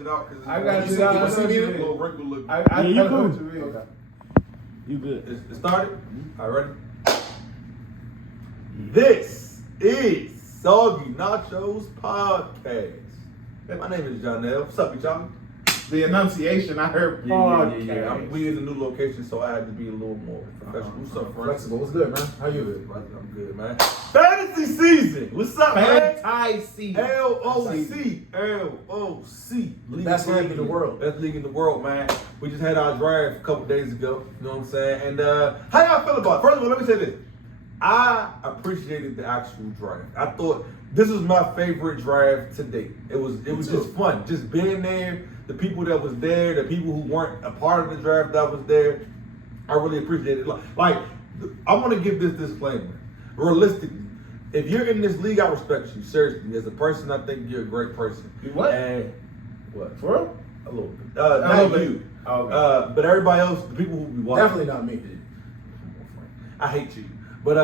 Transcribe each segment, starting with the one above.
I got you. I you cool. Okay. You good. It started? All right, ready? This is Soggy Nachos Podcast. My name is Janelle. What's up, y'all? The enunciation I heard. Yeah. We in a new location, so I had to be a little more professional. What's up, friend? Flexible. What's good, man? How you doing? I'm good, man. Fantasy season. What's up, man? Fantasy. LOC. Best league in the world. Best league in the world, man. We just had our draft a couple days ago. You know what I'm saying? And how y'all feel about it? First of all, let me say this. I appreciated the actual draft. I thought this was my favorite draft to date. It was just fun. Just being there, the people that was there, the people who weren't a part of the draft that was there. I really appreciated it. Like, I want to give this disclaimer. Realistically, if you're in this league, I respect you. Seriously, as a person, I think you're a great person. You what? And what? For real? A little bit. A Not little bit. you. Oh, okay. But everybody else, the people who be watching. Definitely not me. I hate you. But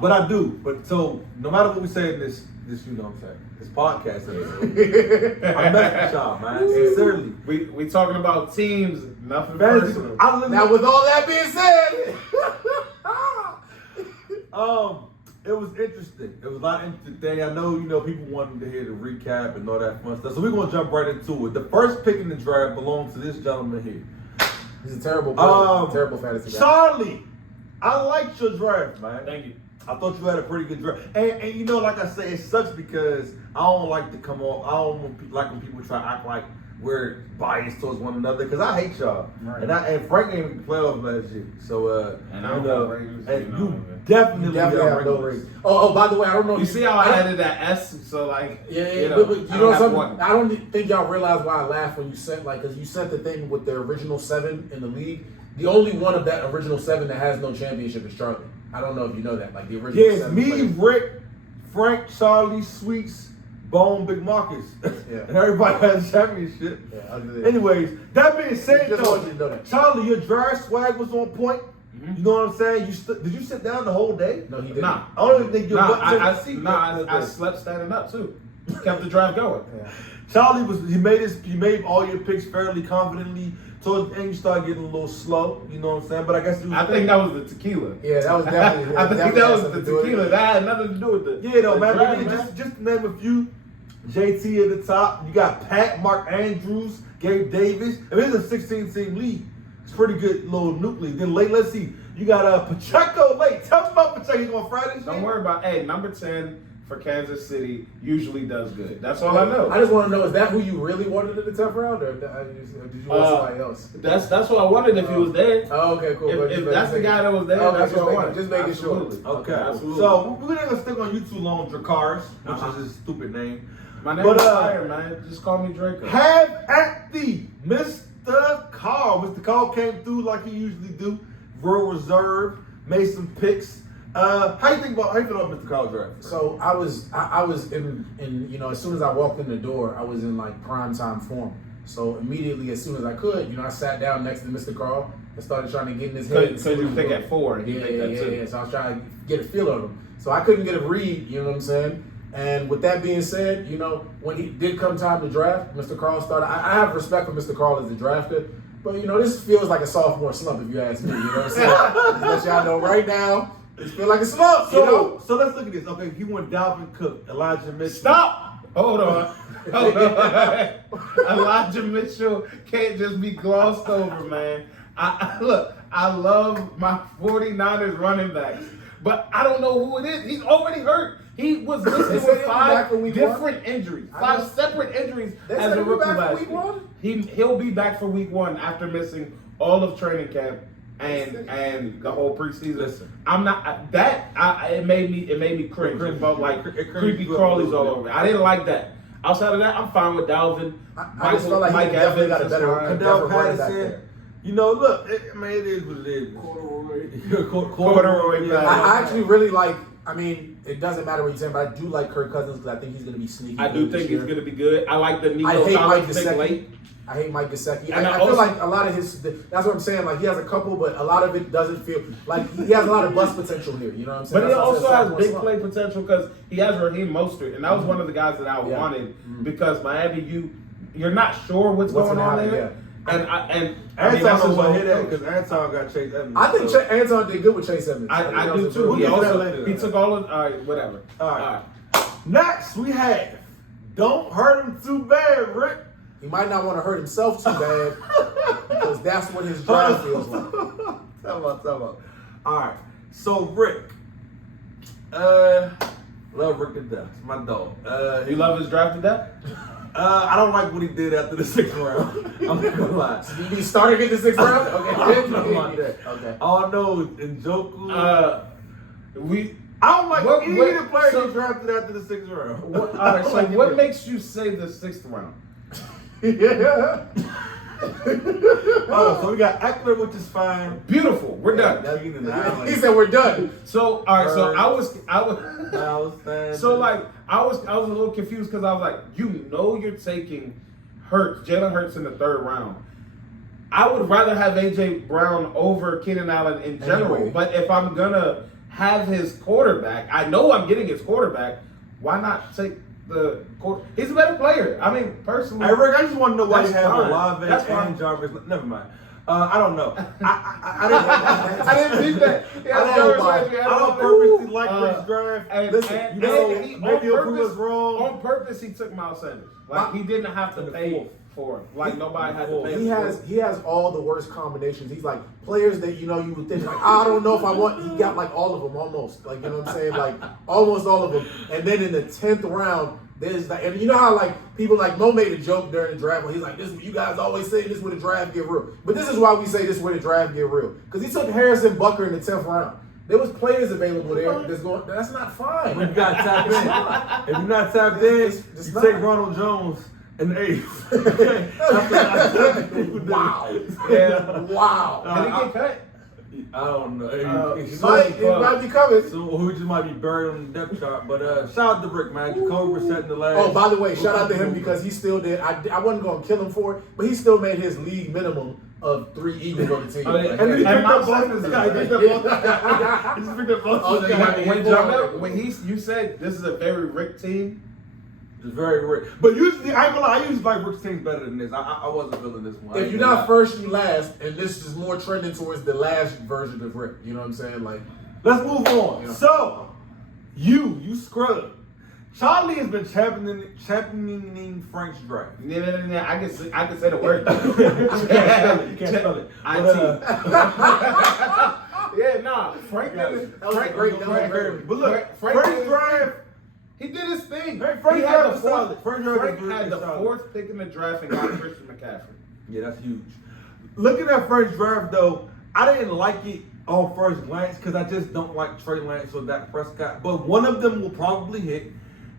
but I do. But so no matter what we say in this you know what I'm saying, this podcast episode, I mess with y'all, man. Sincerely. We talking about teams, nothing Fantasy, personal. Now, with all that being said, it was interesting. It was a lot of interesting thing. I know, people wanted to hear the recap and all that fun stuff. So we're gonna jump right into it. The first pick in the draft belongs to this gentleman here. he's a terrible player. Terrible fantasy guy. Charlie, I liked your draft, man. Thank you. I thought you had a pretty good draft. And like I say, it sucks because I don't like to come off, I don't like when people try to act like we're biased towards one another because I hate y'all. Right. And Frank ain't in the playoffs last year. So, And I don't have Ravens, you You definitely definitely have no Ravens. ring. Oh, by the way, I don't know. You see how I added that S? So like, Yeah, but you I know don't have something? one. I don't think y'all realize why I laughed when you sent because you sent the thing with the original 7 in the league. The only one of that original 7 that has no championship is Charlie. I don't know if you know that. Like the original. Yeah, it's 7 me, players. Rick, Frank, Charlie, Sweets, Bone, Big Marcus. Yeah. And everybody has a championship. Yeah, other than- Anyways, that being said, Just want you to know that. Charlie, your draft swag was on point. Mhm. You know what I'm saying? Did you sit down the whole day? No, he didn't. Nah. I don't even think your butt took I the seat. that I day. slept standing up too. Kept the draft going. Yeah. Charlie he made all your picks fairly confidently. Towards the end, you started getting a little slow. You know what I'm saying? But I guess it was I think that was the tequila. Yeah, that was definitely. I think definitely that had was something the to do with it. tequila. That had nothing to do with the. Yeah, though, the man. draft, But yeah, just to name a few. JT at the top. You got Pat, Mark Andrews, Gabe Davis. I mean, it's a 16-team league. It's pretty good little nucleus. Then late, let's see. You got Pacheco late. Tell me about Pacheco. He's going Friday. Don't worry about. Hey, number 10 for Kansas City usually does good. That's all I know. I just want to know: is that who you really wanted in the 10th round, or did you want somebody else? That's what I wanted if he was there. Oh, okay, cool. If that's the guy that was there, Okay, that's just what I making- wanted. just making sure. Absolutely. Okay. Absolutely. So we're not gonna stick on you too long, Dracarys, which Uh-huh. is his stupid name. My name But, is Fire, man. Just call me Draco. Have at the Mr. Carl. Mr. Carl came through like he usually do. Real reserve, made some picks. How you feel about Mr. Carl draft? So I was in as soon as I walked in the door, I was in like prime time form. So immediately, as soon as I could, I sat down next to Mr. Carl and started trying to get in his head. So you pick at 4 and he Yeah, picked that too. yeah. So I was trying to get a feel of him. So I couldn't get a read. You know what I'm saying? And with that being said, when he did come time to draft, Mr. Carl started. I have respect for Mr. Carl as a drafter, but this feels like a sophomore slump if you ask me. You know what I'm saying? Just let y'all know right now. It feels like a slump. So let's look at this. Okay, he went Dalvin Cook, Elijah Mitchell. Stop! Hold on. Elijah Mitchell can't just be glossed over, man. I love my 49ers running backs, but I don't know who it is. He's already hurt. He was listed said with he'll be back 5 for week different injuries, I 5 know. separate injuries They as said a he'll be rookie back for last week year. 1? He'll be back for week 1 after missing all of training camp and the whole preseason. Listen. I'm not that. It made me cringe. It felt like It cringed creepy you up a crawlies little all bit. over. I didn't like that. Outside of that, I'm fine with Dalvin. I just felt like he definitely got a better Cadell running back Patterson. there. Look, it is what it is. Corduroy. Yeah. I actually really like. I mean, it doesn't matter what you say, but I do like Kirk Cousins because I think he's going to be sneaky. I do good this think he's year. going to be good. I like the I Nico hate Mike Collins pick Gesicki. late. I hate Mike Gesicki. And I I feel also- like a lot of his. That's what I'm saying. Like he has a couple, but a lot of it doesn't feel like he has a lot of bust potential here. You know what I'm saying? But he That's what I'm also saying, has sophomore big slump. play potential because he has Raheem Mostert, and that was one of the guys that I wanted because Miami you're not sure what's going gonna on happen, there. And Anton that's was just gonna hit that because Anton got Chase Evans. I think so. Anton did good with Chase Evans. I think do that too. was He a good- also he took all of whatever. All right. Next we have don't hurt him too bad, Rick. He might not want to hurt himself too bad because that's what his draft feels like. Tell about. All right. So Rick, love Rick to death. It's my dog. You love his draft to death? I don't like what he did after the 6th round. I'm not gonna lie. Did he started in the 6th round? Okay. I don't know about that. Okay. All I know is Njoku. I don't like either player he drafted after the 6th round. All right. So what makes you say the 6th round? Yeah. So we got Eckler, which is fine. Beautiful. We're done. He said we're done. So all right. So I was. So like I was a little confused because I was like, you're taking Jalen Hurts in the 3rd round. I would rather have AJ Brown over Keenan Allen in general. Anyway. But if I'm gonna have his quarterback, I know I'm getting his quarterback. Why not take the quarter? He's a better player. I mean, personally. Hey, Rick, I just want to know why you That's have fine. Olave That's fine. and Jarvis. Never mind. I don't know. I I didn't think that. I don't purposely like Rick's draft. And he, maybe he'll prove us wrong. On purpose, he took Miles Sanders. Like he didn't have to pay for him. Like nobody had to pay. He has all the worst combinations. He's like players that you would think like I don't know if I want. He got like all of them almost. Like you know what I'm saying? Like almost all of them. And then in the 10th round. There's like, and you know how like people like Mo made a joke during the draft when he's like, "This you guys always say this where the draft get real," but this is why we say this where the draft get real because he took Harrison Butker in the 10th round. There was players available there. That's not fine. You got tapped in. If you're not tapped in, you take Ronald Jones in the 8th. Wow. Yeah. Wow. Did he get cut? I don't know. It might be coming. So who just might be buried on the depth chart. But shout out to Rick, man. Jacoby Brissett in the last. Oh, by the way, shout out to him because he still did. I wasn't going to kill him for it, but he still made his league minimum of 3 Eagles on the team. And then he picked up both this guy. He picked up both this When you said this is a very Rick team. It's very Rick. But usually, I ain't gonna lie, I usually like Rick's teams better than this. I wasn't feeling this one. If you're not first, you last, and this is more trending towards the last version of Rick. You know what I'm saying? Like, let's move on. Yeah. So, you scrub. Charlie has been championing Frank's draft. Yeah, I can say the word. You can't spell it. Frank. that was a great number. But look, Frank's draft. He did his thing. Frank He had draft the was solid. Frank had the 4th pick in the draft and got Christian McCaffrey. Yeah, that's huge. Looking at Frank's draft, though, I didn't like it on first glance because I just don't like Trey Lance or Dak Prescott. But one of them will probably hit.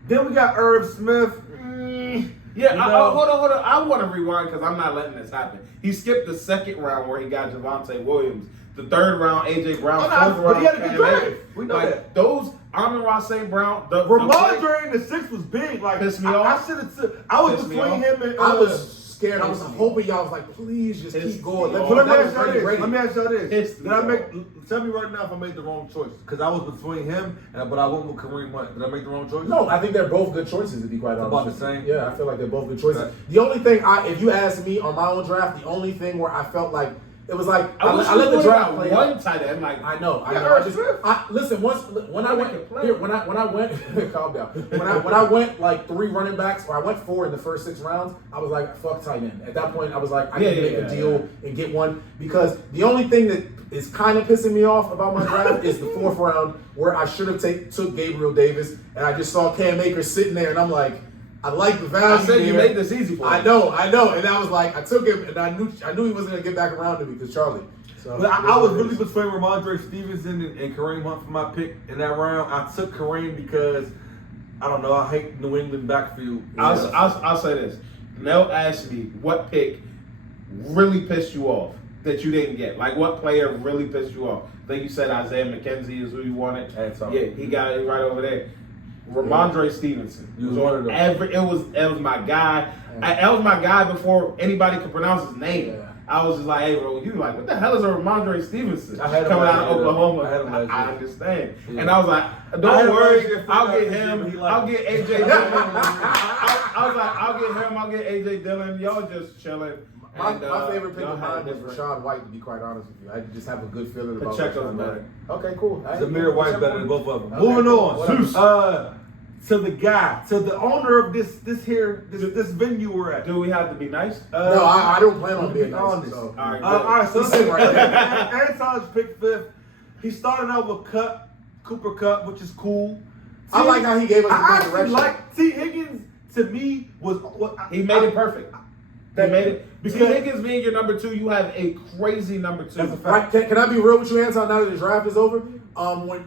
Then we got Irv Smith. Hold on. I want to rewind because I'm not letting this happen. He skipped the 2nd round where he got Javonte Williams. The 3rd round, AJ Brown. 4th round, but he had a good Cam draft. Akers. We know that. Those Amon-Ra St. Brown. Ramondre in the 6th was big. Like Pissed me off. I should have. I was Pissed me between off. him and. I was scared. I was hoping y'all was like, please just keep going. But let me That ask was y'all ready, this. ready. Let me ask y'all this. Pissed Did me I off. make? Tell me right now if I made the wrong choice because I was between him but I went with Kareem Hunt. Did I make the wrong choice? No, I think they're both good choices, to be quite honest. About the same? Yeah, I feel like they're both good choices. Right. The only thing, if you ask me on my own draft, the only thing where I felt like, it was like, I let the draft play one out. tight end. Like I know. Irv Smith. Listen, when I went, calm down. When I went like 3 running backs, or I went 4 in the first 6 rounds, I was like, fuck tight end. At that point, I was like, I need to make a deal and get one because the only thing that is kind of pissing me off about my draft is the 4th round where I should have took Gabriel Davis, and I just saw Cam Akers sitting there, and I'm like, I like the value. I said there. you made this easy for me. I know, and I was like, I took him, and I knew he wasn't gonna get back around to me because Charlie. So But I was really between Ramondre Stevenson and Kareem Hunt for my pick in that round. I took Kareem because I don't know. I hate New England backfield. I'll say this. Mel asked me what pick really pissed you off that you didn't get. Like what player really pissed you off? I think you said Isaiah McKenzie is who you wanted. Yeah, he got it right over there. Ramondre Stevenson. He was one of them. It was my guy. That was my guy before anybody could pronounce his name. I was just like, hey, bro, you like, what the hell is a Ramondre Stevenson I had him coming last out of year, though. Oklahoma? I had him last I year. understand. Yeah. And I was like, I had don't him worry, last year, I'll figured get out him. this year, but he I'll liked get AJ Dillon. I was like, I'll get him. I'll get AJ Dillon. Y'all just chilling. My And, favorite pick y'all of had mine was Rashad White, to be quite honest with you. I just have a good feeling about Pacheco's Rashad better. White. Okay, cool. Zamir White's better than both of them. Okay, Moving cool. on. Whatever. To the guy, to the owner of this venue we're at. Do we have to be nice? No, I don't plan on being nice. honest. So. All right, All right, so He's sitting right there. Anton's picked 5th. He started out with Cooper Kupp, which is cool. I like how he gave us a I good actually direction. like T. Higgins. To me, was what He made it perfect. He made it. Because- Because Higgins being your number 2, you have a crazy number 2. That's a fact. Right, can I be real with you, Anton? Now that the draft is over,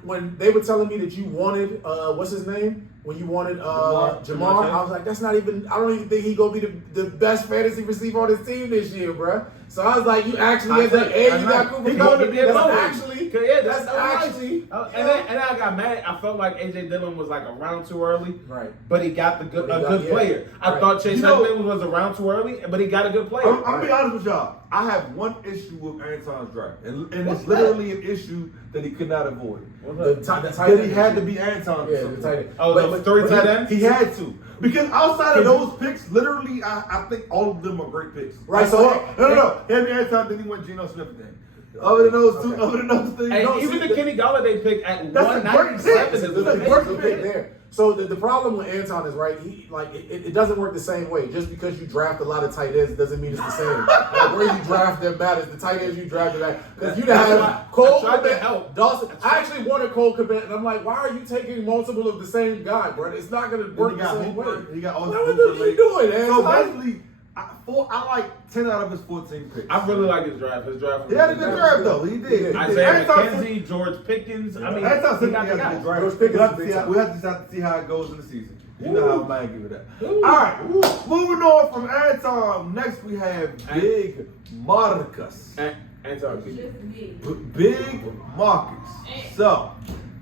when they were telling me that you wanted what's his name? When you wanted Jamar, I was like, that's not even. I don't even think he gonna be the best fantasy receiver on his team this year, bruh. So I was like, you actually at the end, you got Cooper He Kupp. gonna be That's both. actually, Yeah, that's actually. And then I got mad. I felt like AJ Dillon was like around too early. Right. But he got a good player. I Right. thought Chase You know- Edmonds was around too early, but he got a good player. I'm gonna be honest with y'all. I have one issue with Anton's draft, and it's literally an issue that he could not avoid. The tight Because he end had to issue. be Anton. Yeah, the tight end. Oh, the 3 tight ends? He had to. Because outside of those picks, literally, I think all of them are great picks. Right, so- No. He had Anton, then he went Geno Smith then. Other than those two, other than those things, And no, even see, the Kenny Galladay pick at That's a great 197 pick. is That's a a good great Good pick. pick there. So the problem with Anton is right. He like it doesn't work the same way. Just because you draft a lot of tight ends doesn't mean it's the same. Like where you draft them matters. The tight ends you drafted that because you That's have why Cole I tried to Kmet, help. Dawson. I actually wanted Cole Kmet, and I'm like, why are you taking multiple of the same guy, bro? It's not gonna then work he the got same way. Hooper, he got all What are you doing, man? So basically, I like 10 out of his 14 picks. I really like his draft. His draft was He had a good good. draft though. He did. Isaiah Anton McKenzie, George Pickens. I mean, Anton he said got he the has a guy. good draft. Those Pickens We have is to big see time. we have to see how it goes in the season. You know how I give it that. All right, moving on from Anton. Next we have Big Marcus. Anton, keep- Just me. Big Marcus. So,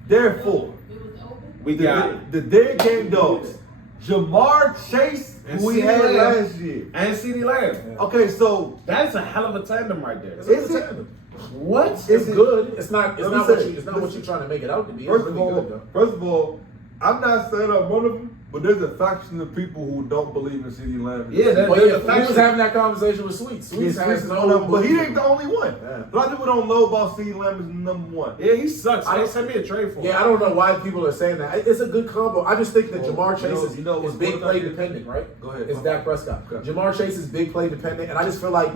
therefore, It was open. we got the dead game dogs. Jamar Chase, And who we CeeDee had Lamb. last year. and CeeDee Lamb. Okay, so That's a hell of a tandem right there. is it? What? It's Is it- good. It's not. It's Let me not what say, you. It's not what listen. you're trying to make it out to be. It's First really of all, good though. I'm not saying I'm one of them, but there's a faction of people who don't believe in CeeDee Lamb. Yeah, that- Well, there's yeah, a we faction. was having that conversation with Sweets. Sweets Yes, has is no, one of them, but he ain't the only one. Yeah. A lot of people don't know about CeeDee Lamb as number one. Yeah, he sucks. I They don't- sent me a trade for him. Yeah, I don't know why people are saying that. It's a good combo. I just think that Well, Jamar you know- Chase you know is what's big good play about it? dependent, right? Go ahead. It's Dak Prescott. Okay. Jamar Chase is big play dependent, and I just feel like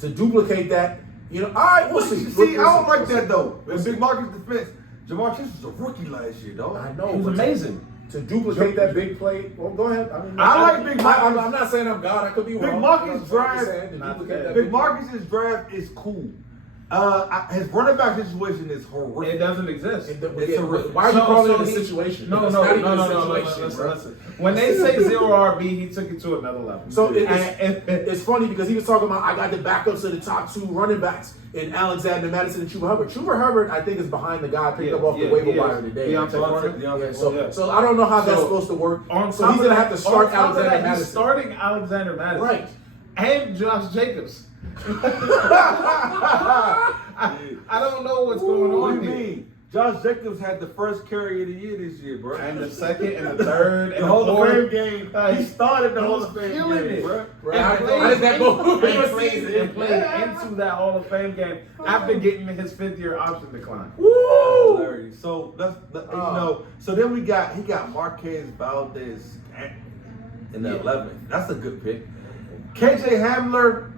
to duplicate that, all right, we'll see. See, I don't like We'll see. that though. We'll In see. Big Marcus' defense, Jamar Chase was a rookie last year, dog. I know. He was but amazing. To duplicate that big play, well, go ahead. I mean, I like Big Marcus. I'm not saying I'm God. I could be Big wrong. Marcus You know what I'm drive- saying? To Not duplicate bad. that Big Marcus' draft is cool. His running back situation is horrific. It doesn't exist. It's horrific. Why are you So- calling so it a he- situation? No, It's no, not even no, a no, no, situation, listen, bro. listen. When they say 0 RB, he took it to another level. So And- it's funny because he was talking about I got the backups of the top 2 running backs in Alexander Madison and Chuba Hubbard. Chuba Hubbard, I think, is behind the guy picked up off the waiver he wire is. today. Deontay Foreman. Yeah, Yeah. so I don't know how that's So, supposed to work. On So top he's of gonna that- have to start on top of Alexander that, Madison. He's starting Alexander Madison. Right. And Josh Jacobs. I don't know what's going What on do you here. mean? Josh Jacobs had the first carry of the year this year, bro. And the second and the third and the Hall the of Fame fourth. game. Like, He started the he Hall was of Fame killing game, it. bro. Right. And How does that go? and Regular played- season. and played into that Hall of Fame game after getting his 5th-year option decline. Woo! Hilarious. So So then he got Marquez Valdez in the 11th. That's a good pick. KJ Hamler.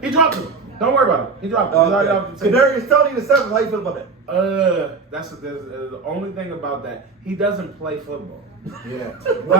He dropped him. Don't worry about it. He dropped him. He's already off the table. Kadarius Toney the 7th. How you feel about that? That's the only thing about that. He doesn't play football. Yeah.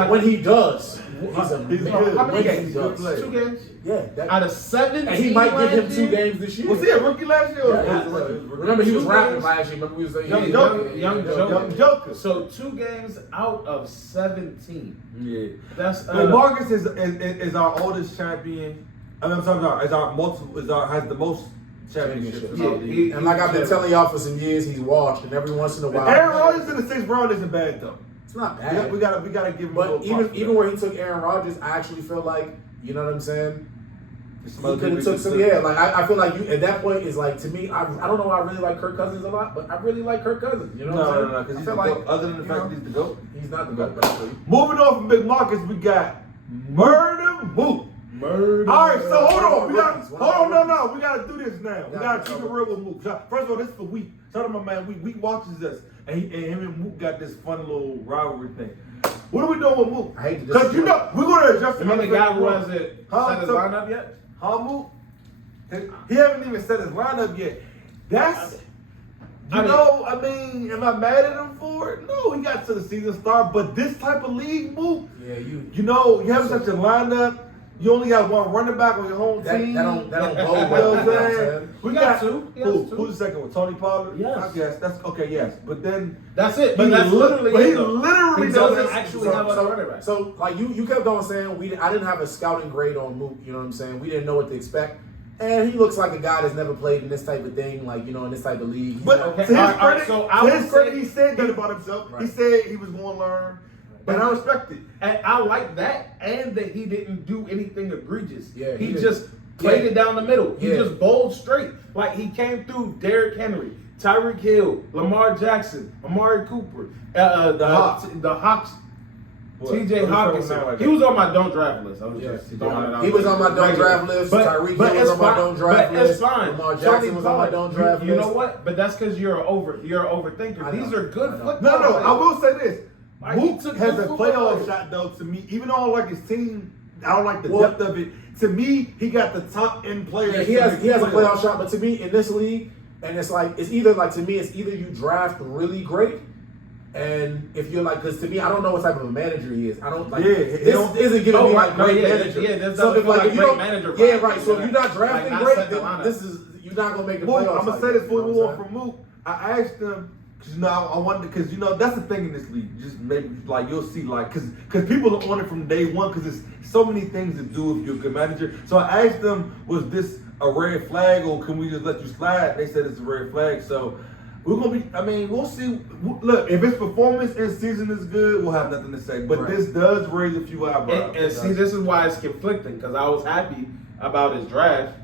When he does, he's a He's man. good. How many When games? he does. Good 2 games? Yeah. Out of 17. And he might give him last 2 year? games this year. Was he a rookie last year? Yeah, he was a rookie. Remember, he was 2 rapping games? last year. Remember, we was Young Joker. Joker. Joker. So 2 games out of 17. Yeah. That's But Marcus is our oldest champion. I'm sorry, has the most championships. Yeah, And like I've been telling y'all for some years, he's washed, and every once in a while, Aaron Rodgers in the 6th round isn't bad though. it's not We bad. gotta give him a But little even props for even that. where he took Aaron Rodgers, I actually feel like, you know what I'm saying? He could have took some, like I feel like you at that point is like to me. I don't know why I really like Kirk Cousins a lot, but I really like Kirk Cousins. You know what I'm saying? No, because he's the GOAT. Other than the fact that he's the GOAT, he's not the GOAT. Moving on from Big Marcus, we got Murder Mook. Murder. All right, so hold on. We gotta do this now. We gotta keep it real with Mook. First of all, this is for Week. Shout out to my man. Week watches us, and him and Mook got this fun little rivalry thing. What are we doing with Mook? I hate to because we're gonna adjust. You mean the guy who hasn't set his lineup yet? Mook? He haven't even set his lineup yet. That's, am I mad at him for it? No, he got to the season start, but this type of league, Mook, you have such a lineup. You only got one running back on your home team. That don't go well. You know what I'm saying? We got two. Who's the second one? Tony Pollard? Yes. I guess. That's okay, yes. But then that's it. But that's literally he literally doesn't actually have a running back. So like you kept on saying I didn't have a scouting grade on Mook, you know what I'm saying? We didn't know what to expect. And he looks like a guy that's never played in this type of thing, like, in this type of league. But to his credit, he said that about himself. Right. He said he was going to learn. And I respect it. And I like that, and that he didn't do anything egregious. Yeah, he just played it down the middle. He just bowled straight. Like, he came through Derrick Henry, Tyreek Hill, Lamar Jackson, Amari Cooper, the Hawks. TJ Hawkinson. He was on my don't draft list. I was just throwing it out. He was on my don't draft list. Tyreek Hill was on my don't draft list. It's fine. Lamar Jackson was on my don't draft list. You know what? But that's because you're an overthinker. These are good football. No, I will say this. Like, Mook has a playoff shot, though, to me. Even though I don't like his team, I don't like the depth of it. To me, he got the top end players. Yeah, he has a playoff shot, but to me, in this league, and it's either you draft really great, and if you're because to me, I don't know what type of a manager he is. I don't like. This isn't giving me great manager. Yeah, there's so if if you don't manager. Yeah, right. So if you're not drafting great, then you're not gonna make the playoffs. I'm gonna say this before we move on from Mook. I asked him. I wonder because that's the thing in this league. Just maybe you'll see because people are on it from day one because there's so many things to do if you're a good manager. So I asked them, was this a red flag or can we just let you slide? They said it's a red flag. So we're gonna be. We'll see. Look, if his performance in season is good, we'll have nothing to say. But this does raise a few eyebrows. And see, this is why it's conflicting because I was happy about his draft.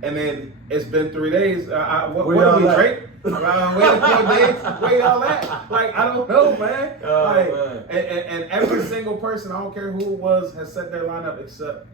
And then it's been 3 days. What do we drink? Wait all that. I don't know, man. Man. And every single person, I don't care who it was, has set their lineup except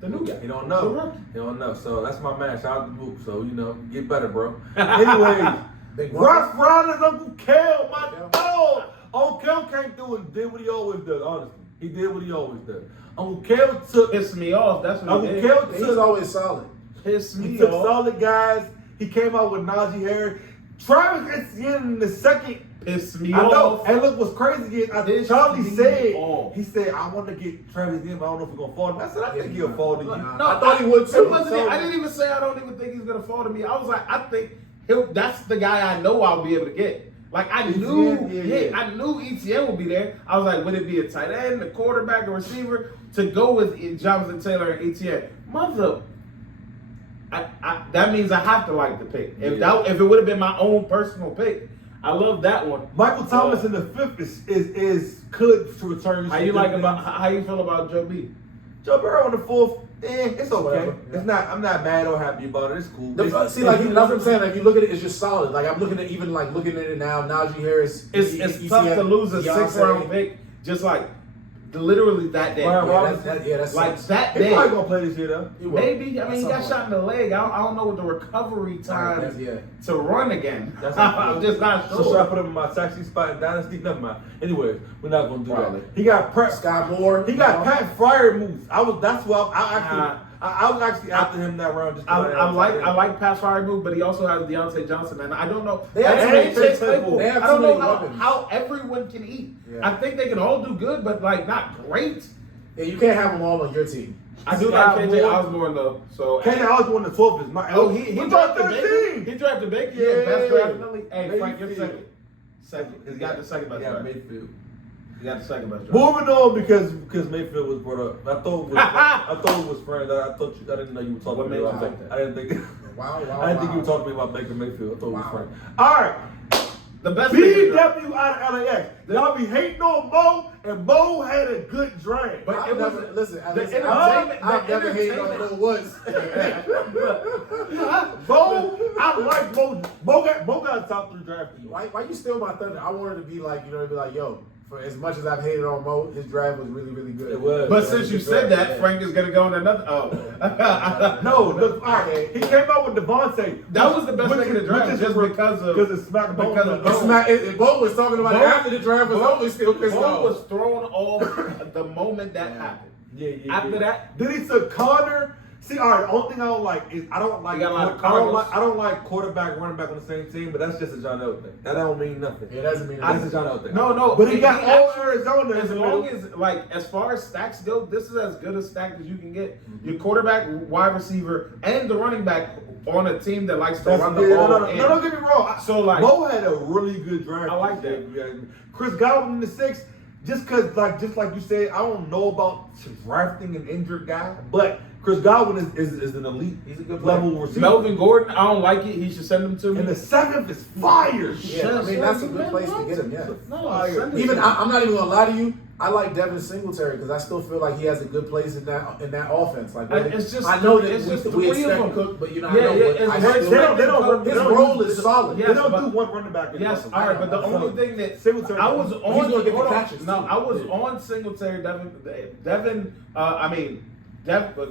the new guy. You don't know. You don't know. So that's my man. Shout out to Mook. So get better, bro. Anyways, Rough Riders, Uncle Kel, my dog. Uncle Kel came through and did what he always does. Honestly, he did what he always does. Uncle Kel pissed me off. That's what Uncle Kel he's always solid. He took solid guys. He came out with Najee Harris. Travis Etienne in the second pissed me off. I know. Off. And look, what's crazy is Charlie said, he said, I want to get Travis Etienne, but I don't know if he's going to fall to me. I said, I think he'll fall to you. No, I thought he would too. I didn't even say I don't even think he's going to fall to me. I was like, I think that's the guy I know I'll be able to get. I knew Etienne would be there. I was like, would it be a tight end, a quarterback, a receiver? To go with Jonathan Taylor and Etienne. That means I have to like the pick. If it would have been my own personal pick, I love that one. Michael Thomas in the fifth is could to return. How you feel about Joe B? Joe Burrow in the fourth, it's okay. It's not. I'm not mad or happy about it. It's cool. That's what I'm saying. If you look at it, it's just solid. I'm looking at looking at it now. Najee Harris. It's tough to lose a 6th round pick. Just literally that day. That's that day. He's probably gonna play this year though. Maybe. He got shot in the leg. I don't know what the recovery time to run again. I'm just not sure. So should I put him in my taxi spot in Dynasty? Never mind. Anyways, we're not gonna do that. He got Scott Moore. He got Pat Fryer moves. I was actually after him that round. Just I like Pat Fryer move, but he also has Deontay Johnson, and I don't know. I don't know how everyone can eat. Yeah. I think they can all do good, but not great. Yeah, you can't have them all on your team. I do like KJ Osborne though. So KJ Osborne the 12th is my. He drafted Baker. He drafted Baker. Yeah, best draft in the league. Hey, Frank, you're second. He got the second best draft. Mayfield. He got the second best draft. Moving on because Mayfield was brought up. I thought it was friends. I didn't know you were talking about that. I didn't think. Wow. I didn't think you were talking about Baker Mayfield. I thought it was friends. All right. The best thing. BW out of LAX. Y'all be hating on Mo, and Mo had a good draft. But it was listen. the entertainment- I've the never hated on entertainment- Mo once. Mo, I like Mo. Mo got a top 3 draft. Why you steal my thunder? I wanted to be like, to be like, yo. For as much as I've hated on Mo, his draft was really, really good. It was. But since you said that, Frank is gonna go in another. No, look, he came out with Devontae. That was the best thing in the draft, which is just because of it's smack because of Bo was talking about it Bo- after the draft was over, still pissed Bo off. was thrown off the moment that happened. After that, then he took Connor. See, all right. The only thing I don't like is I don't like quarterback, running back on the same team. But that's just a John Elway thing. That don't mean nothing. It doesn't mean That's a anything. John Elway thing. no. But he got all Arizona. As long as as far as stacks go, this is as good a stack as you can get. Your quarterback, wide receiver, and the running back on a team that likes to run the ball. No, don't get me wrong. So like, Mo had a really good draft. I like that. Chris Godwin in the 6th, just like you said, I don't know about drafting an injured guy, but Chris Godwin is an elite. He's a good level receiver. Melvin Gordon, I don't like it. He should send him to me. And the 7th is fire. Yeah, I mean that's a good place to get him. Yeah. No, send him Even to me. I'm not even gonna lie to you. I like Devin Singletary because I still feel like he has a good place in that offense. Like It's just I know that it's just we three of expect them. Cook, but I know Yeah, what it's I very- still, they don't his don't role use is solid. Yeah. They don't but- do one running back. Yes, all right, but the only thing that Singletary, I was He's on, gonna get the hold on. catches, No, too. I was on Singletary,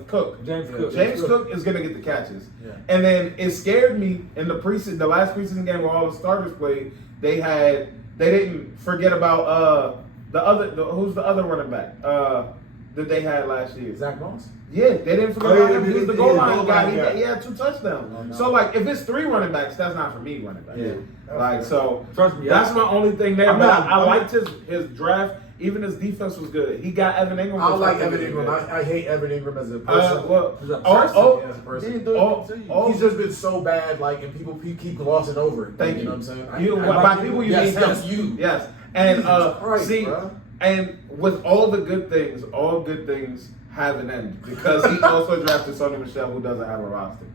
Cook. James Cook is gonna get the catches, Yeah. and then it scared me in the last preseason game where all the starters played. They didn't forget about who's the other running back that they had last year. Zach Moss. Yeah, they didn't forget Oh, yeah, about him. they He was the did, goal yeah, line goal guy. line guy. He had 2 touchdowns. Oh, no. So like, if it's 3 running backs, that's not for me running back. Yeah. Like so, Trust me, that's my only thing there. I'm But not- I liked his draft. Even his defense was good. He got Evan Ingram. I don't which like think Evan is Ingram. good. I hate Evan Ingram as a person. Well, As a oh, person, oh, Yeah, as a person. He didn't do oh, anything to you. oh, He's just been so bad, like, and people keep glossing over it. Thank you. you. Know what I'm saying? By people, you yes, mean him. yes, you. Yes, and Jesus Christ, see, bro. and with all the good things, all good things have an end because he also drafted Sonny Michel, who doesn't have a roster.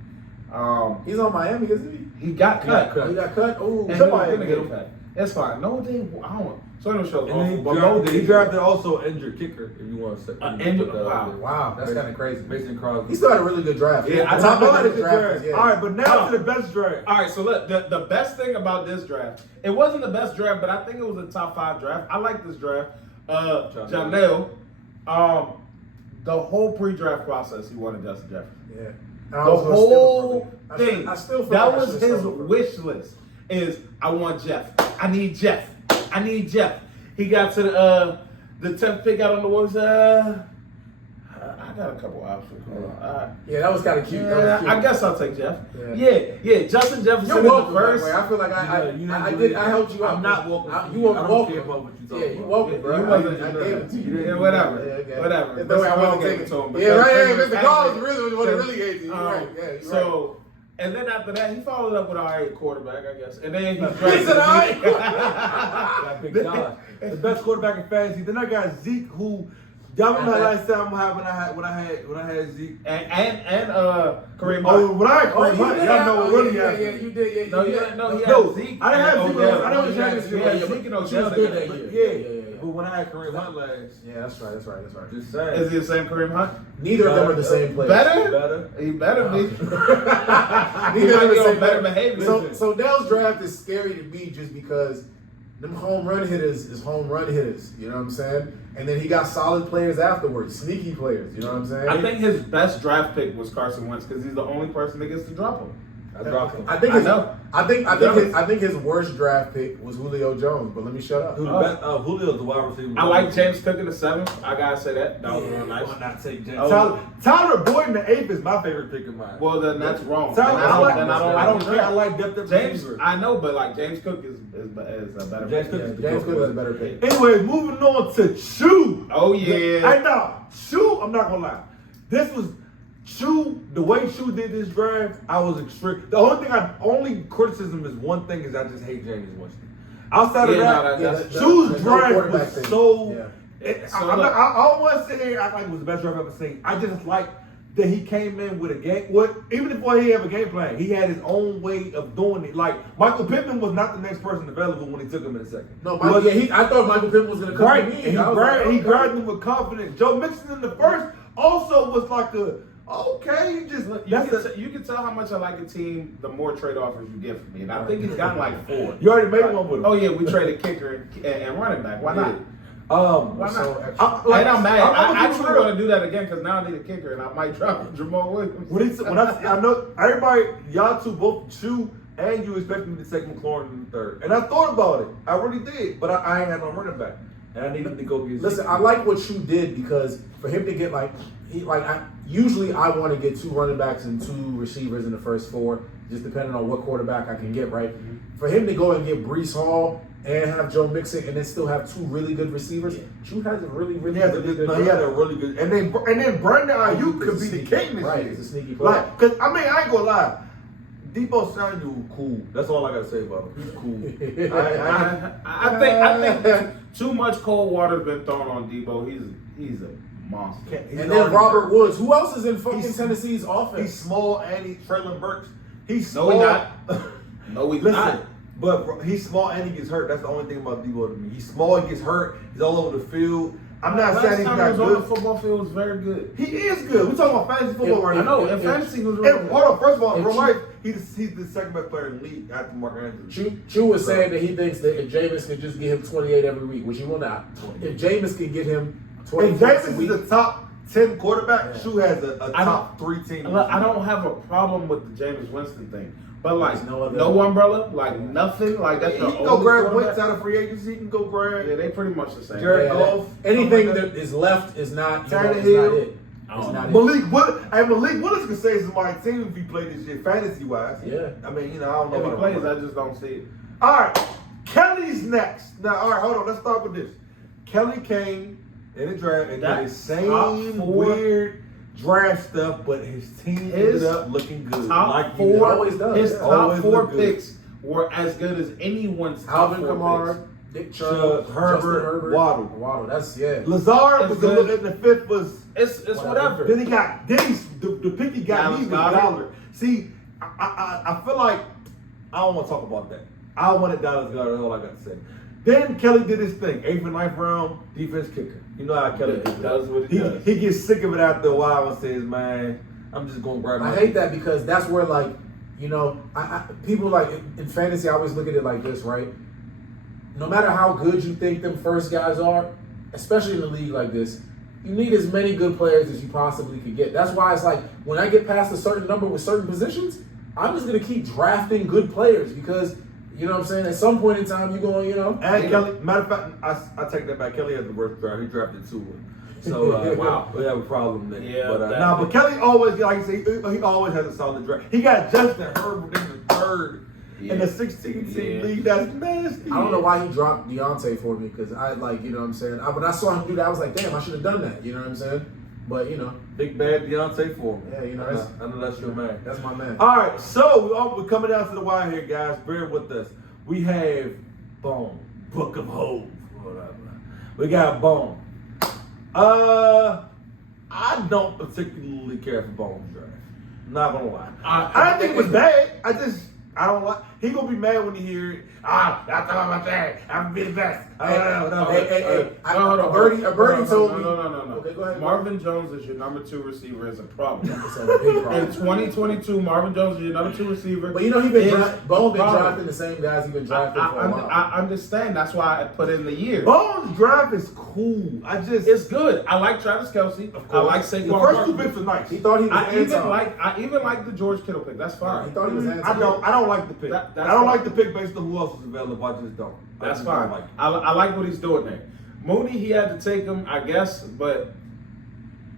He's on Miami, isn't He got cut. he? He got cut. Ooh, And Somebody he's gonna get get cut. It's fine. No, they. I don't. Sonny Michel's And awful. But then no, he drafted also injured kicker, if you want to say. Wow. wow, that's kind of crazy. Mason Crosby. He still had a really good draft. Yeah, I The thought top had of a the good draft. draft. Yeah. All right, but now to the best draft. All right, so look, the best thing about this draft, it wasn't the best draft, but I think it was a top 5 draft. I like this draft. Janelle, the whole pre-draft process, he wanted Justin Jefferson. Yeah. The whole thing. I still feel that like I was should've his sold him. wish list. Is I want Jeff. I need Jeff. I need Jeff. He got to the 10th pick out on the Wolves. I got a couple options. Hold on. Yeah, that was kind of cute. That Yeah, was cute. I guess I'll take Jeff. Yeah. Yeah. Justin Jefferson You're in the welcome. first. By the way. I feel like I helped you out. I'm not welcome. You weren't I don't welcome. care about what you talking Yeah, you about. welcome, bro. You wasn't- I gave it to you. Yeah, whatever. okay. Whatever. There's no way I Mr. wasn't Carl gave taking it to him, but Yeah, right. that's- Mr. Carl is really the one that really hates you. You're right. Yeah, you're right. So, and then after that, he followed up with an alright quarterback, I guess. And then he He said, "Alright." Got Big Josh, the best quarterback in fantasy. Then I got Zeke, who y'all remember how last time when I had Zeke. and Kareem Hunt. Oh, when I had Kareem you Hunt, did y'all have- know what oh, really yeah, happened. yeah, you did. Yeah, No, you he did. had, no, he No, had Zeke. I didn't have and Zeke. Odell. I know the championship. Yeah, Zeke and She was Odell. good that together. year. But when I had Kareem Hunt last, Yeah, that's right. That's right. That's right. just Is saying. he the same Kareem Hunt? Neither of them are the same player. Better? Better. He better be. Neither He of might them be are the on same better player. behavior. So Dell's draft is scary to me just because them home run hitters is home run hitters. You know what I'm saying? And then he got solid players afterwards, sneaky players. You know what I'm saying? I think his best draft pick was Carson Wentz because he's the only person that gets to drop him. I dropped him. I think I his, know. I think his worst draft pick was Julio Jones. But let me shut up. Dude, Julio's the wide receiver. I like James Cook in the 7th. I gotta say that. That was real nice. Why not take James? Oh. Tyler Boyd in the 8th is my favorite pick of mine. Well, then that's wrong. Tyler, Then I don't like care. I like depth of James. receiver. I know, but like James Cook is a better James pick. Cook Yeah, is the James good Cook is a one. better pick. Anyway, moving on to Chew. Oh yeah. I know. Chew, I'm not gonna lie. This was Chew, the way Chew did this draft, I was extreme. The only criticism is one thing is I just hate James Winston. Outside of that, Chew's draft was so. Yeah. I don't want to sit here and act like it was the best draft I've ever seen. I just like that he came in with a game. What even before he had a game plan, he had his own way of doing it. Like Michael Pittman was not the next person available when he took him in a second. No, I thought Michael Pittman was going to come right. to me. And he grabbed him with confidence. Joe Mixon in the first also was like you can tell how much I like a team the more trade offers you get from me, and I think he's gotten like 4. You already made one with him. Oh yeah, we traded kicker and running back. Why not? Why not? I'm mad. I actually want to do that again because now I need a kicker and I might drop Jamal Williams. I know everybody, y'all two, both Chew and you expected me to take McLaurin in the third, and I thought about it. I really did, but I ain't had no running back, and I needed to go get. Listen, I like what Chew did because for him to get usually I want to get 2 running backs and 2 receivers in the first 4, just depending on what quarterback I can get. Right, for him to go and get Breece Hall and have Joe Mixon and then still have 2 really good receivers. Chew has a really good. He had a really good, and then Brandon Ayuk could be the king this year. He's a sneaky player. Like, cause I ain't gonna lie, Deebo Samuel cool. That's all I gotta say about him. He's cool. I think too much cold water's been thrown on Deebo. He's a monster. And then Robert Woods. Who else is in fucking Tennessee's offense? He's small and he's Traylon Burks. He's small. No, he's not. No, he's not. But he's small and he gets hurt. That's the only thing about Deebo to me. He's small, he gets hurt. He's all over the field. I'm not saying he's not good. On the football field was very good. He is good. We're talking about fantasy football right now. I know. And fantasy was really good. Hold on. First of all, in real life, he's the second best player in the league after Mark Andrews. Chew was saying that he thinks that if Jameis can just get him 28 every week, which he will not. If Jameis can get him 28 if Jameis is the top 10 quarterback, Chew has a top 3 team. Look, I don't have a problem with the Jameis Winston thing. But like no umbrella, like nothing, like that's the he can go grab Wentz out of free agency. He can go grab. Yeah, they pretty much the same. Jared Goff. Anything that is left is not. It's not Malik Willis can say it's my team if he played this year fantasy wise. Yeah, I mean, I don't know. If he plays, I just don't see it. All right, Kelly's next. Now, all right, hold on. Let's start with this. Kelly came in the draft and did the same weird draft stuff, but his team ended up looking good. Top 4, his top 4 picks were as good as anyone's top Alvin 4 Kamara, picks. Dick Chubb, Herbert, Waddle. That's Lazard was in the 5th was. It's whatever. Then the pick he got. He was Goddard. See, I feel like I don't want to talk about that. I wanted Dallas Goddard. That's all I got to say. Then Kelly did his thing. 8th and 9th round defense kicker. You know how Kelly does what he does. He gets sick of it after a while and says, "Man, I'm just gonna grab my." I hate that because that's where people like in fantasy. I always look at it like this, right? No matter how good you think them first guys are, especially in a league like this, you need as many good players as you possibly could get. That's why it's like when I get past a certain number with certain positions, I'm just gonna keep drafting good players because. You know what I'm saying? At some point in time, you're going, And Kelly, matter of fact, I take that back. Kelly has the worst draft. He drafted 2. So, wow. We have a problem there. Yeah. But Kelly always, like I say, he always has a solid draft. He got Justin Herbert in the 3rd in the 16-team league. That's nasty. I don't know why he dropped Deontay for me because I, you know what I'm saying? When I saw him do that, I was like, damn, I should have done that. You know what I'm saying? But, big bad Deontay for him. Yeah, I know that's your man. That's my man. All right, so we're coming down to the wire here, guys. Bear with us. We have Bone, Book of Hope. We got Bone. I don't particularly care for Bone's draft. Not gonna lie. I don't think it was bad. I don't like. He gonna be mad when he hear it. That's all I'm saying. I'm gonna be the best. Hey. A birdie told me. No. Okay, go ahead. Marvin Jones is your number 2 receiver is a problem. It's a big problem. In 2022, Marvin Jones is your number 2 receiver. But Bone been drafting the same guys he been drafting for a while. I understand. That's why I put in the year. Bone's draft is cool. It's good. I like Travis Kelce. I like Saquon. The first 2 picks are nice. He thought he was I even like the George Kittle pick. That's fine. He thought he was I don't like the pick. I don't like the pick based on who else is available. I just don't. That's fine. I like what he's doing there. Mooney, he had to take him, I guess, but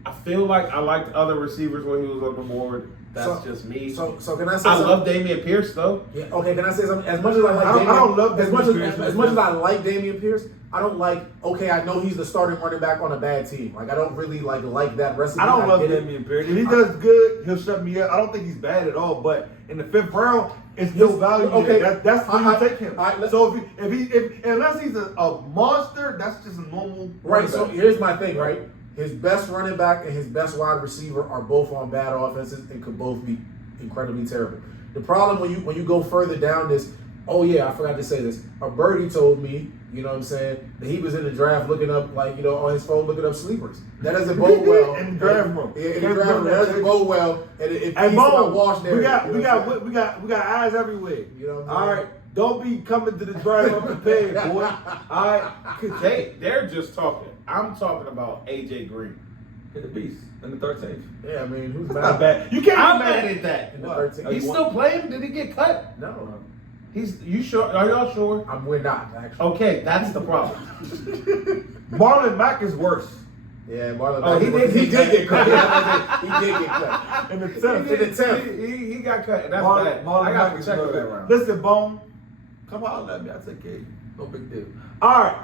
I feel like I liked other receivers when he was on the board. That's just me. So can I say something? I love Dameon Pierce though. Yeah, okay, can I say something? As much as I like Dameon, I don't love as much as I like Dameon Pierce, I don't like. Okay, I know he's the starting running back on a bad team. Like I don't really like that recipe. I don't love Dameon Pierce. If he does good, he'll shut me up. I don't think he's bad at all. But in the 5th round, it's no value. Okay, that's why you take him. So if unless he's a monster, that's just a normal. Right. So here's my thing. Right. his best running back and his best wide receiver are both on bad offenses and could both be incredibly terrible. The problem when you go further down this, oh yeah, I forgot to say this. A birdie told me, you know what I'm saying, that he was in the draft looking up, like, you know, on his phone looking up sleepers. That doesn't bode well. In the draft room. Yeah, in the draft room. That doesn't bode well. And if Hey, he's Bo, washed there, we got eyes everywhere. You know what I'm All saying? right. Don't be coming to the draft unprepared, boy. All right. They're just talking. I'm talking about AJ Green. Hit the beast in the 13th. Yeah, I mean, who's That's mad? not bad. You can't I'm be mad at that. In the What? 13th. He's still playing? Did he get cut? No, You sure? Are y'all sure? we're not actually. Okay, that's the problem. Marlon Mack is worse. Yeah, Marlon. Oh, he did get cut. He did get cut. In the 10th. In the 10th. He got cut. And that's Marlon, bad. Marlon I got Mack to is check no on that good. round. Listen, Bone, come on, let me. I'll take care of you. No big deal. All right.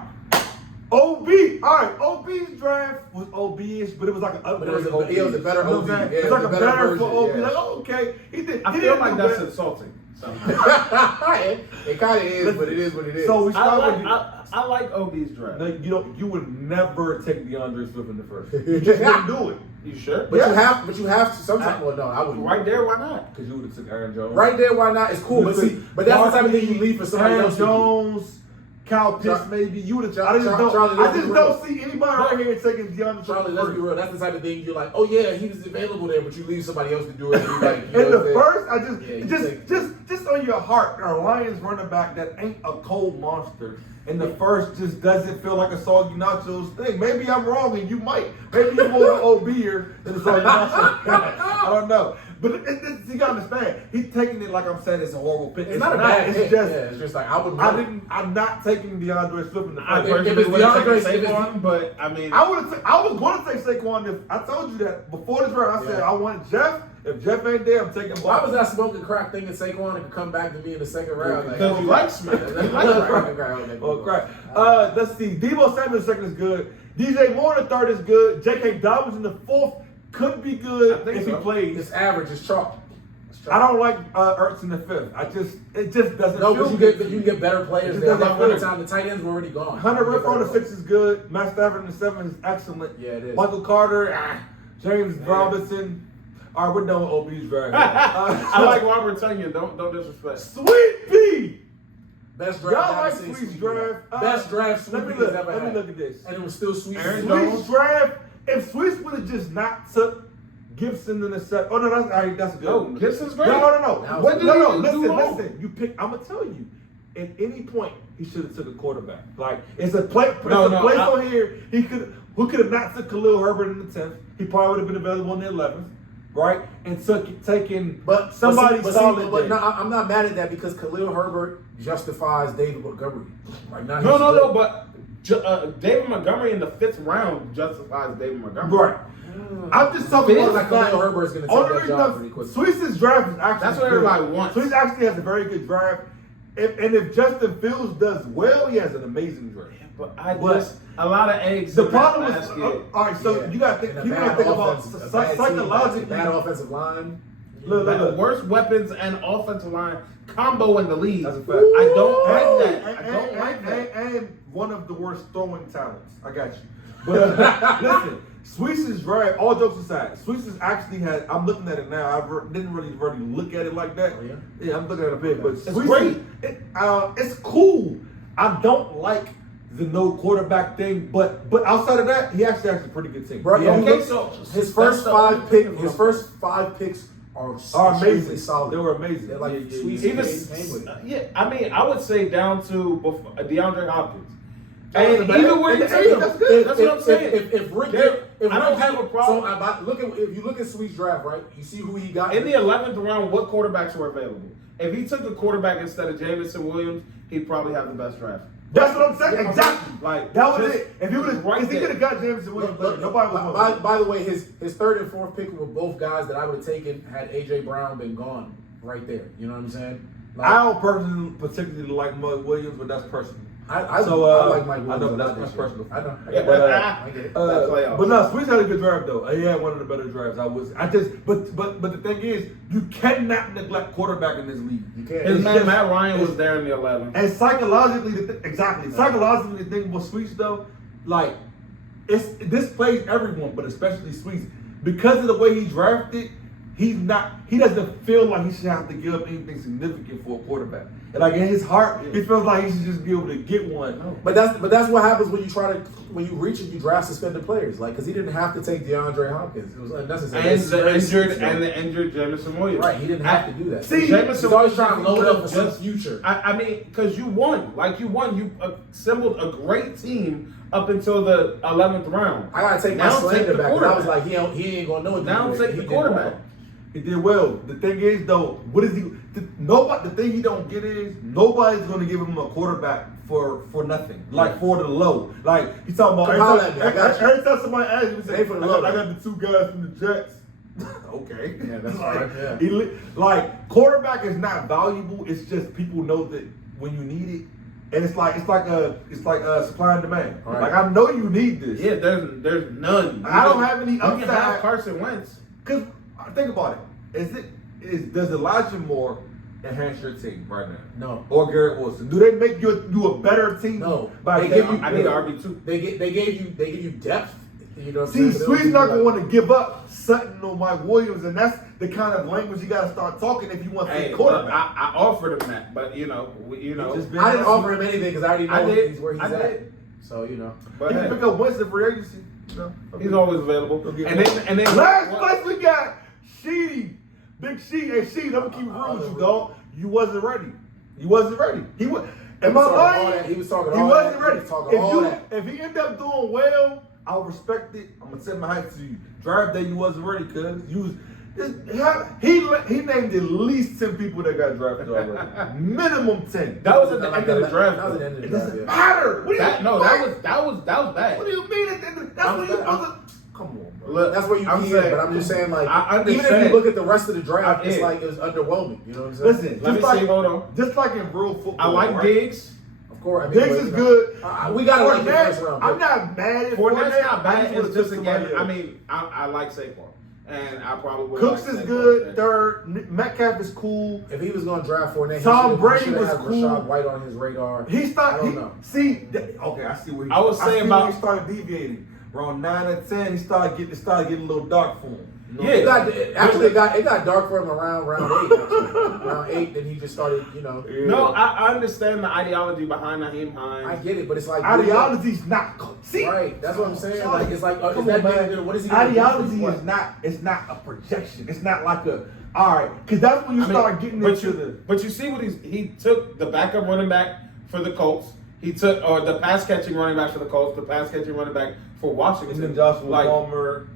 OB. All right. OB's draft was OB-ish, but it was like an upgrade. But it was a better You know OB. what I'm saying? Yeah, It's like it a was a better better for version, OB. yeah. Like, oh, okay. He I didn't feel like do that's bad. insulting. It kind of is, but it is what it is. So we start with I like OB's draft. no, you would never take DeAndre Swift in the first. You just wouldn't do it. You sure? But you have to sometimes. Well, no, I wouldn't. Right there, why not? Because you would have took Aaron Jones. Right there, why not? It's cool, but see, but that's the type of thing you leave for somebody Aaron else. to do. Jones, Kyle Pitts, maybe you would have. I just Charlie, don't. I just don't see anybody right here taking DeAndre Charlie, Swift. let's be real. That's the type of thing you're like, oh yeah, he was available there, but you leave somebody else to do it. And you're like, In you know the what I'm first, I just on your heart, a Lions running back that ain't a cold monster. In the first, just doesn't feel like a Soggy Nachos thing. Maybe I'm wrong, and you might. Maybe you're more OB here than a Soggy Nachos. I don't know. But you gotta understand, he's taking it like I'm saying it's a horrible pick. It's not a bad It's pick. just, Yeah, it's just like I'm not taking DeAndre Swift in the I first. personally it's would have DeAndre, taken if it's Saquon, but I mean, I was going to take Saquon if I told you that before the draft. I said I want Jeff. If Jeff ain't there, I'm taking Bob. Why was that smoking crack thinking Saquon could come back to me in the second round? because you like Smith. You like crack. Oh crap! Let's see. Debo Samuel in the second is good. DJ Moore in the third is good. J.K. Dobbins in the fourth could be good if he plays. It's average. It's chalk. I don't like Ertz in the fifth. It just doesn't. No, feel but good. you can get better players It there. doesn't By the feel time the tight ends were already gone. Hunter Renfrow in the six is good. Matt Stafford in the seven is excellent. Yeah, it is. Michael Carter, James Robinson. All right, we're done with OB's draft. I like Robert Tonyan. Don't disrespect. Sweet Pea. Best draft. Y'all like I've seen, Sweet's draft? Best draft Let Sweet me has look. ever Let me had. look at this. And it was still Sweet. Aaron Sweet's draft. If Sweets would have just not took Gibson in the set. Oh no, that's all right. That's good. No, Gibson's great. No. What did No. he do wrong? Listen. You pick. I'm gonna tell you. At any point, he should have took a quarterback. Like it's a play. Place on here. Who could have not took Khalil Herbert in the 10th? He probably would have been available in the 11th, right? And taking somebody solid. But no, I'm not mad at that because Khalil Herbert justifies David Montgomery. Like, No, but David Montgomery in the 5th round justifies David Montgomery. Right. I'm just talking about like Khalil Herbert is going to take that job pretty quickly. Sweet's draft is actually That's what good. everybody wants. Sweets actually has a very good draft. If Justin Fields does well, he has an amazing draft. But a lot of eggs. The in problem that is, basket. all right. So you got to think. You got to think about psychologically. Bad offensive line. The worst weapons and offensive line combo in the league. That's a fact. I don't like that. I don't like that. And one of the worst throwing talents. I got you. But listen, Sweets' draft. All jokes aside, Sweets actually had. I'm looking at it now. I didn't really look at it like that. Oh, yeah? Yeah, I'm looking at it a bit, but It's Sweets, great. It's cool. I don't like the no quarterback thing, but outside of that, he actually has a pretty good team. Bro, Yeah. Okay, so his first five picks are amazing. solid. They were amazing. They're like Yeah, sweet. even I mean, I would say down to DeAndre Hopkins. And And either way you take him, that's what I'm saying. If Rick, I don't have a problem. If you look at Sweet's draft, right? You see who he got In the 11th round, what quarterbacks were available? If he took a quarterback instead of Jamison Williams, he'd probably have the best draft. That's what I'm saying. Exactly. Like That was just it. If he would have, right he could there. have got Jameson Williams, nobody was. By the way, his third and fourth pick were both guys that I would have taken had AJ Brown been gone right there. You know what I'm saying? Like, I don't personally particularly like Mike Williams, but that's personal. I like Mike Williams. I know a lot that's this year. personal. I know. Yeah, I get it. But no, Sweets had a good draft though. He had one of the better drafts. But the thing is, you cannot neglect quarterback in this league. You can't. His It's man just- Matt Ryan was there in the 11th. And psychologically, psychologically, the thing with Sweets though, like this plays everyone, but especially Sweets. Because of the way he drafted, he doesn't feel like he should have to give up anything significant for a quarterback. And like in his heart, he feels like he should just be able to get one. No. But that's what happens when you reach it, you draft suspended players. Like, because he didn't have to take DeAndre Hopkins. It was unnecessary. And the injured Jameson Williams. Right, he didn't have to do that. See, he's always trying to load up for some future. I mean, because you won. Like, you won. You assembled a great team up until the 11th round. I gotta take my slander back. I was like, he ain't gonna know it. Now take the quarterback. He did well. The thing is, though, what is he? The thing he don't get is nobody's gonna give him a quarterback for nothing. Like for the low. Like he's talking about. Every time somebody asks me, say, I got the two guys from the Jets. Okay. Yeah, that's like, right. Yeah. Like quarterback is not valuable. It's just people know that when you need it. And it's like supply and demand. Right. Like I know you need this. Yeah, there's none. I don't have any upside. You can have Carson Wentz. Cause think about it. Does Elijah Moore enhance your team right now? No. Or Garrett Wilson? Do they make you a better team? No. I need RB2. They gave you depth. You know. See, Sweet's not gonna want to give up Sutton or Mike Williams, and that's the kind of language you gotta start talking if you want to be quarterback. I offered him that, but I didn't offer him anything because I already know where he's at. So but he can pick up Wentz in free agency. He's always available. And then last place we got Sheedy, Big Sheedy. Hey Sheedy, I'm gonna keep it real with you, dog. You wasn't ready. He was. Am I lying? He was talking. He wasn't ready. If if he ended up doing well, I'll respect it. I'm gonna set my hat to you. Draft day, you wasn't ready, cuz you was. He named at least 10 people that got drafted already. Minimum 10. That was at the end of the draft. That was at the end of the It draft. doesn't matter. What do you mean? No, that was bad. What do you mean? That's what he wasn't. Come on, bro. Look, that's what you hear, but I'm just saying, like, I understand. even if you look at the rest of the draft, it's like it was underwhelming. You know what I'm saying? Listen, hold on. Just like in real football, I like Diggs. Of course, Diggs is good. We gotta like the first round. I'm not mad at Fournette's not bad. It's just again. I mean, I like Saquon, and I probably would. Cooks is good. Third, Metcalf is cool. If he was gonna draft Fournette, Tom Brady was have cool. Rashad White on his radar. He started. I don't know. Okay, I see where I was saying about he started deviating. Around 9 or 10, he started getting a little dark for him. Yeah, it got dark for him around round 8. Actually. Round 8, then he just started, Yeah. No, I understand the ideology behind Naheem Hines. I get it, but it's like ideology's not see. Right, that's what I'm saying. Like it's like come on, man. What is he? Ideology is not. It's not a projection. It's not like a. All right, because that's when you start getting into the. But you see what he took the backup running back for the Colts. He took the pass catching running back for the Colts, the pass catching running back for Washington. And then Joshua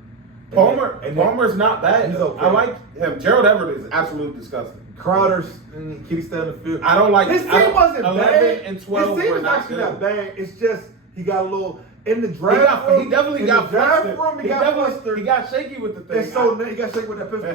Palmer's not bad. He's okay. I like him. Gerald Everett is absolutely disgusting. Crowder's can he stay in the field? I don't like his team wasn't 11 bad. and 12 his team were was not actually good. not bad. It's just he got a little in the draft room. He definitely got flustered. He got shaky with the thing. And so he got shaky with that pistol.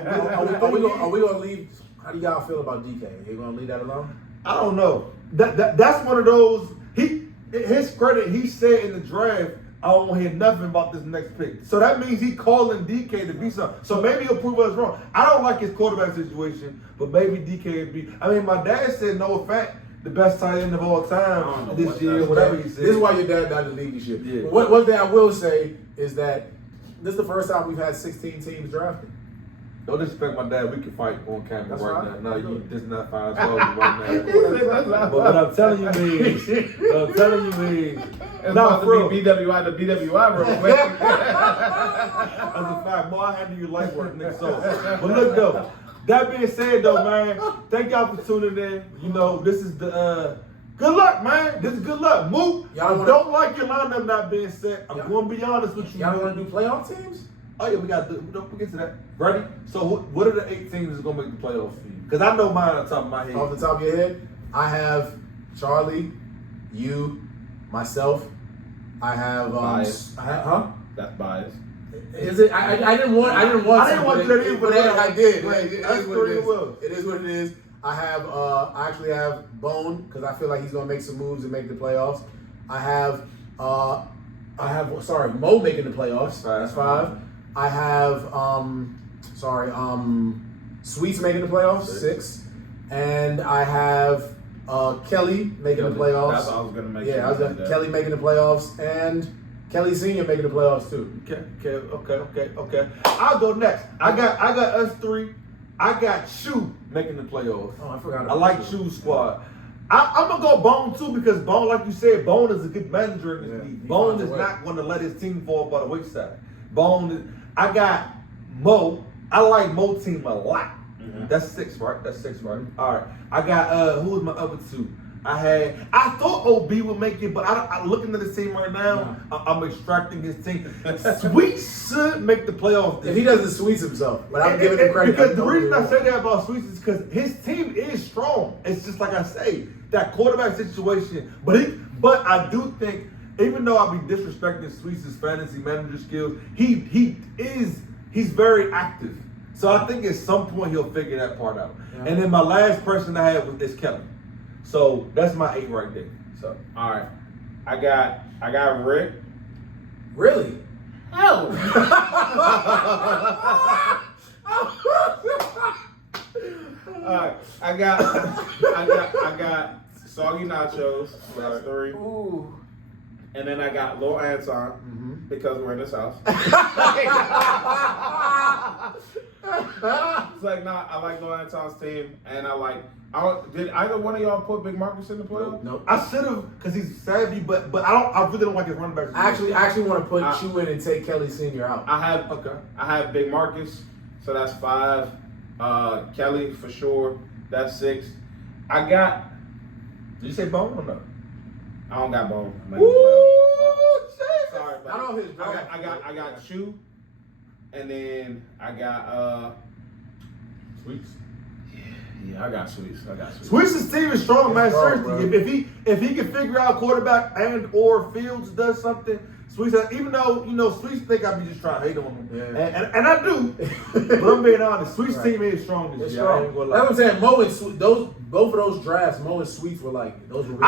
Are we gonna leave? How do y'all feel about DK? Are you gonna leave that alone? I don't know. That's one of those. His credit, he said in the draft, I don't hear nothing about this next pick. So that means he calling DK to be something. So maybe he'll prove us wrong. I don't like his quarterback situation, but maybe DK will be. I mean, my dad said Noah Fant, the best tight end of all time this year, whatever he said. This is why your dad died in the league this year. Yeah. One thing I will say is that this is the first time we've had 16 teams drafted. Don't disrespect my dad. We can fight on camera That's right fine. now. No, this is not fine. Right now. But what I'm telling you is, it's about to be BWI to BWI real quick. As a fact, more I handle your life work, Nick. So, but look though. That being said, though, man, thank y'all for tuning in. This is the good luck, man. This is good luck. Mook, don't like your lineup not being set. I'm going to be honest with you. Y'all want to do playoff teams? Oh yeah, we got to get to that. Ready? So what are the 8 teams that's gonna make the playoffs for you? Because I know mine on top of my head. Off the top of your head, I have Charlie, you, myself. I have bias. That's bias. Is it? I didn't want. I didn't want to do that either, but I did. Right. It is what it is. It is what it is. I have. I actually have Bone because I feel like he's gonna make some moves and make the playoffs. I have. Mo making the playoffs. That's 5. I have Sweets making the playoffs, 6. And I have Kelly making the playoffs. That's what I was gonna make. Yeah, Kelly making the playoffs and Kelly Sr. making the playoffs too. Okay. I'll go next. I got us three. I got Shoe making the playoffs. Oh, I forgot. I like Shoe's squad. I'm gonna go Bone too because Bone, like you said, Bone is a good manager in this league. Bone is not gonna let his team fall by the wayside. I got Mo. I like Mo team a lot. Mm-hmm. That's 6, right? All right. I got who was my other 2? I thought OB would make it, but I'm looking at the team right now. I'm extracting his team. Sweets should make the playoffs. If he doesn't sweet himself, but I'm giving him credit. Because the reason I say that about Sweets is because his team is strong. It's just like I say, that quarterback situation. But I do think, even though I'll be disrespecting Sweets' fantasy manager skills, he's very active. So I think at some point he'll figure that part out. Yeah. And then my last person I had is Kelly. So that's my 8 right there. So all right, I got Rick. Really? Oh. All right, I got Soggy Nachos. That's 3. Ooh. And then I got Lil Anton because we're in this house. It's like, nah, I like Lil Anton's team, and did either one of y'all put Big Marcus in the playoffs? Nope. I should have because he's savvy, but I really don't like his running backs. I actually want to put you in and take Kelly Sr. out. I have Big Marcus, so that's 5. Kelly for sure, that's 6. I got. Did you say Bone or no? I don't got Bone. Sorry, but I know his draft. I got Shoe, and then I got Sweets. Yeah, I got Sweets. Sweets' team is strong, man. Seriously, if he can figure out quarterback and or Fields does something, Sweets. Even though Sweets think I be just trying to hate on him, and I do, but I'm being honest. Sweets' team is strong this year. I ain't gonna lie. That's what I'm saying. Mo and both of those drafts, Mo and Sweets were like those were. Really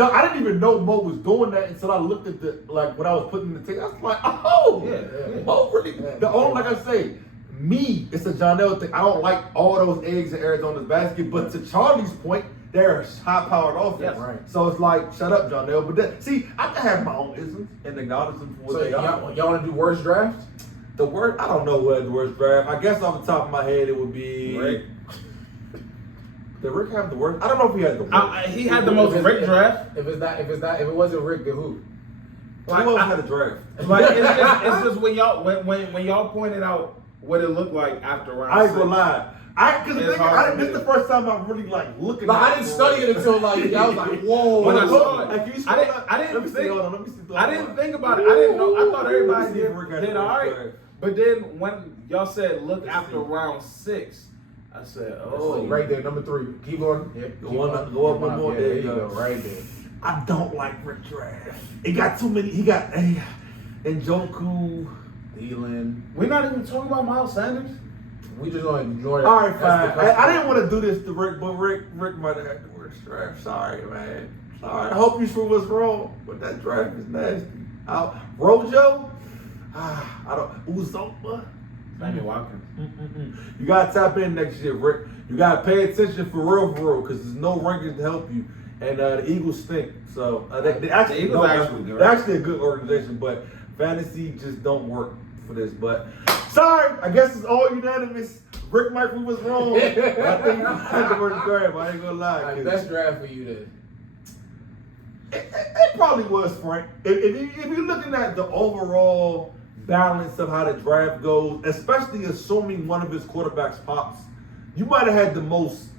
I didn't even know Mo was doing that until I looked at when I was putting the tape. I was like, oh, yeah. Mo really. Yeah, the only like I say. Me, it's a John L thing. I don't like all those eggs in Arizona's basket, but to Charlie's point, they're a high-powered offense. Yes. Right. So it's like, shut up, John L. But I can have my own isms and acknowledge them for what they are. Y'all want to do worst drafts? I don't know who had the worst draft. I guess off the top of my head, it would be Rick. Did Rick have the worst? I don't know if he had the worst. He had the most Rick draft. If it wasn't Rick, then who? Who else had a draft? Like it's just when y'all pointed out what it looked like after round 6. I ain't gonna lie. This is the first time I'm really looking at it. I didn't study it until I was like, whoa. When I saw it, I didn't think about it. I didn't know. I thought everybody did all right. But then when y'all said look after round 6, I said, oh. Right there, number 3. Keep going. Yeah, go up one more. There you go. Right there. I don't like Rick draft. He got too many. He got Njoku. Thielen. We're not even talking about Miles Sanders. We just want to enjoy it. All right, fine. I didn't want to do this to Rick, but Rick might have had the worst draft. Sorry, man. Sorry. I hope you prove us wrong, but that draft is nasty. Rojo? I don't. Uzomba? Sammy Watkins. You got to tap in next year, Rick. You got to pay attention for real, because there's no rankings to help you. And the Eagles stink. So they're actually a good organization, but fantasy just don't work for this. But sorry, I guess it's all unanimous. Rick might prove us wrong. But I think he had the worst draft. I ain't gonna lie. Best draft for you then. It probably was, Frank. If you're looking at the overall balance of how the draft goes, especially assuming one of his quarterbacks pops, you might have had the most.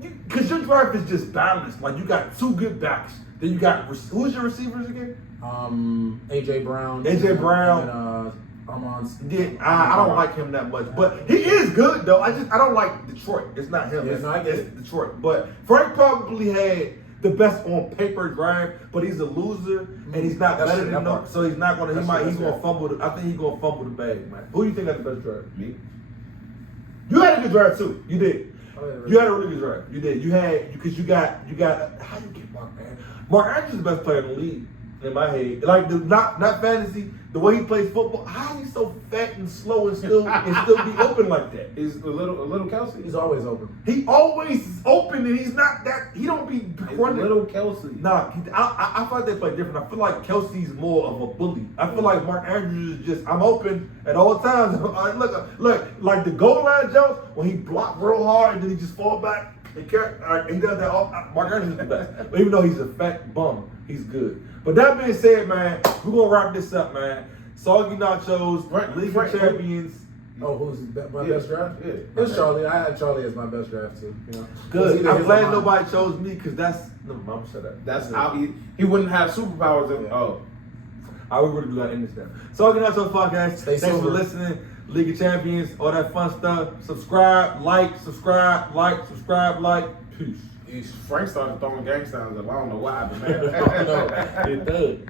Because your draft is just balanced. Like you got 2 good backs. Then you got who's your receivers again? AJ Brown. And Armand. Yeah, I don't like him that much, but he is good though. I don't like Detroit. It's not him. It's Detroit. But Frank probably had the best on paper draft, but he's a loser and he's not better than him. So he's not gonna. He's gonna fumble. I think he's gonna fumble the bag, man. Who do you think had the best draft? Me. You had a good draft too. You did. You had a really good draft. You did. You had because you got how you get Mark Andrews? Mark Andrews is the best player in the league. in my head. Like not fantasy, the way he plays football. How is he so fat and slow and still be open like that? He's a little Kelsey. He's always open. He always is open and he's not that. He don't be running. Little Kelsey. Nah, I feel like they play different. I feel like Kelsey's more of a bully. I feel like Mark Andrews is just I'm open at all times. Look, like the goal line jumps when he blocked real hard and then he just fall back. He does that. Mark Andrews is the best. Even though he's a fat bum, he's good. But that being said, man, we're gonna wrap this up, man. Soggy Nachos, League of Champions. Oh, who's my best draft? Yeah. It's Charlie. I had Charlie as my best draft too. You know? Good. I'm glad nobody chose me because that's no, mom, shut up. That's how he wouldn't have superpowers. I would really do that in this time. Soggy Nachos podcast. Stay Thanks sober. for listening. League of Champions, all that fun stuff. Subscribe, like. Peace. Frank started throwing gang signs up. I don't know what happened, man. No, it does.